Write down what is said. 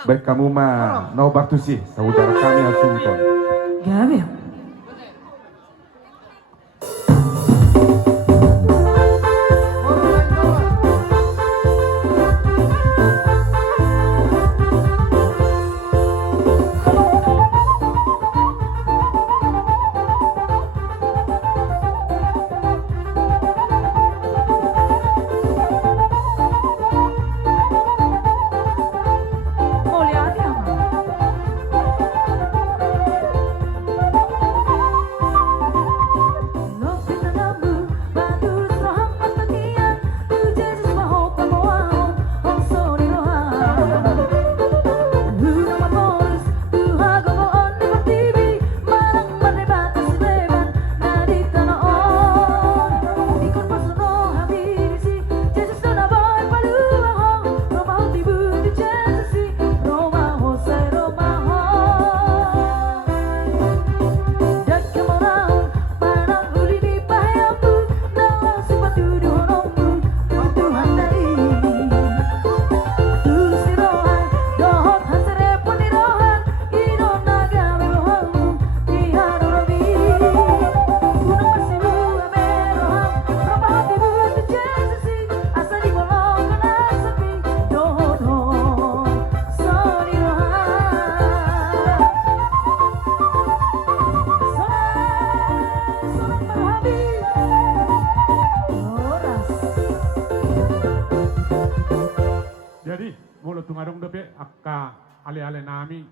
Baik kamu mah nobar tuh sih, saudara kami al Sultan. Gabi. Mau lihat ya, Mak? Jadi mulut tungadong depe akka ale-ale nami